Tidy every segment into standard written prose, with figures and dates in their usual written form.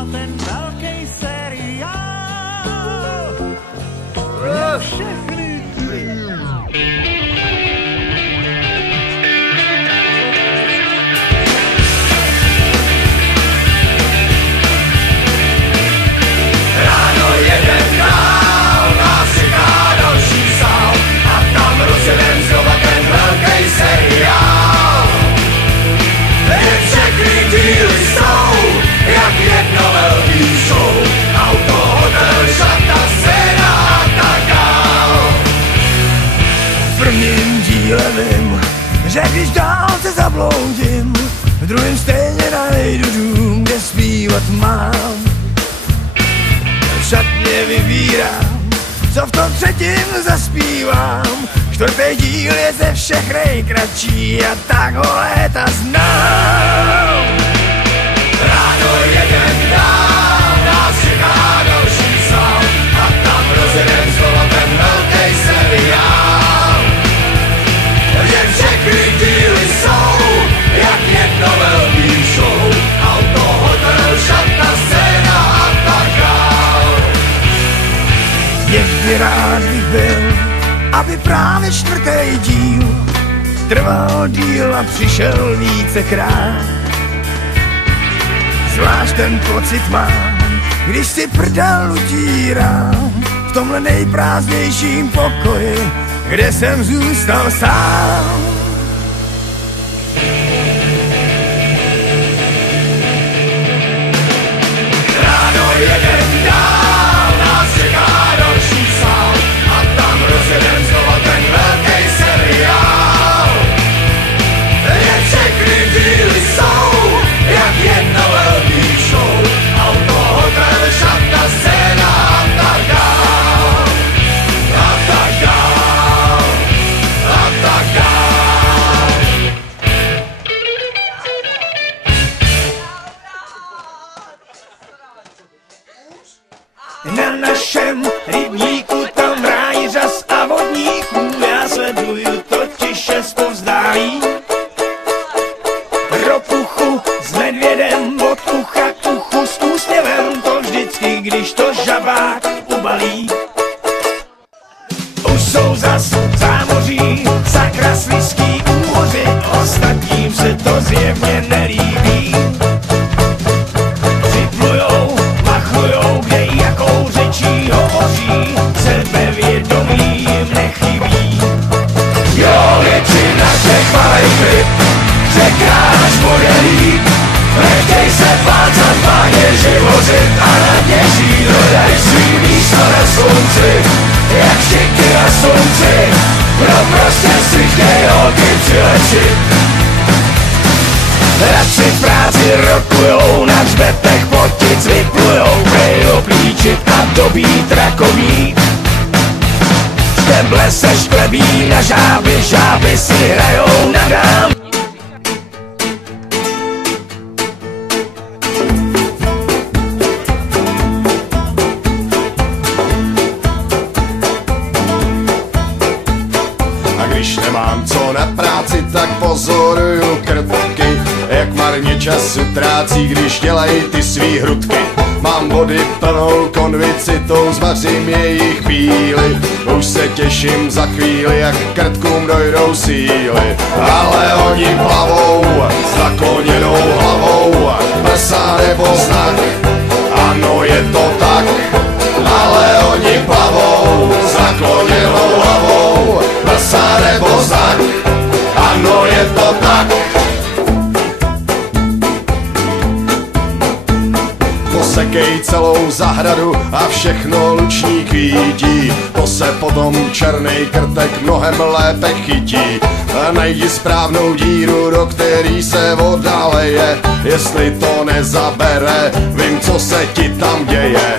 znova ten velký seriál pro všechny ty. Ráno jeden dál, nás čeká další sál a tam rozjedem znova ten velký seriál. Jen všechny díly jsou jak jedno velký show. Auto, hotel, šata, scéna a tak dál. V prvním díle vím, že když dál se zabloudím, v druhém stejně najdu dům, kde zpívat mám. V šatně vybírám, co v tom třetím zaspívám. Čtvrtý díl je ze všech nejkratší a tak ho léta znám. Ráno jeden dál, nás čeká další sál a tam rozjedem znova ten velký seriál. Jen všechny díly jsou jak jedno velký show. Auto, hotel, šatna, scéna a tak dál. Někdy rád bych byl, aby právě čtvrtý díl trval díl a přišel vícekrát. Zvlášť ten pocit mám, když si prdel utírám v tomhle nejprázdnějším pokoji, kde jsem zůstal sám. Ráno jeden dál, nás čeká další sál a tam rozjedem znova ten velký seriál. Jen všechny díly jsou jak jedno velký show. Auto, hotel, šatna, scéna a tak dál. A tak dál. A tak dál. Na našem rybníku tam rájí řas a vodníků, já sleduju totiž šest povzdálí. Ropuchu s medvědem od ucha k uchu s úsměvem, to vždycky, když to žabák ubalí. Už jsou zas zámoří, sakra slizký úhoři, ostatním se to zjevně nelíbí. Připlujou, machlujou, kde jakou řečí hovoří, sebevědomí jim nechybí. Jo, většina těch malých ryb překráš bude líp. Nechtěj se plácat, váně živořit a na ně žít. Dodaj svý místo na slunci, jak všichni na slunci. No prostě si chtěj holky přilečit. Radši v práci rokujou, na hřbetech potic vyplujou, prejou plíčit a dobít rakovník. Šteble se šklebí na žáby, žáby si hrajou na dám. A když nemám co na práci, tak pozoruju krtky, jak marně času trácí, když dělají ty svý hrudky. Mám vody plnou konvicitou, zvařím jejich píly. Už se těším za chvíli, jak krtkům dojdou síly. Ale oni plavou s nakloněnou hlavou, prsa nebo znak, ano je to tak. Ale oni plavou s nakloněnou hlavou, prsa nebo znak, ano je to tak. Posekej celou zahradu a všechno luční kvítí. To se potom černej krtek mnohem lépe chytí. A najdi správnou díru, do který se voda leje. Jestli to nezabere, vím, co se ti tam děje.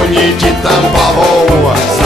Oni ti tam plavou s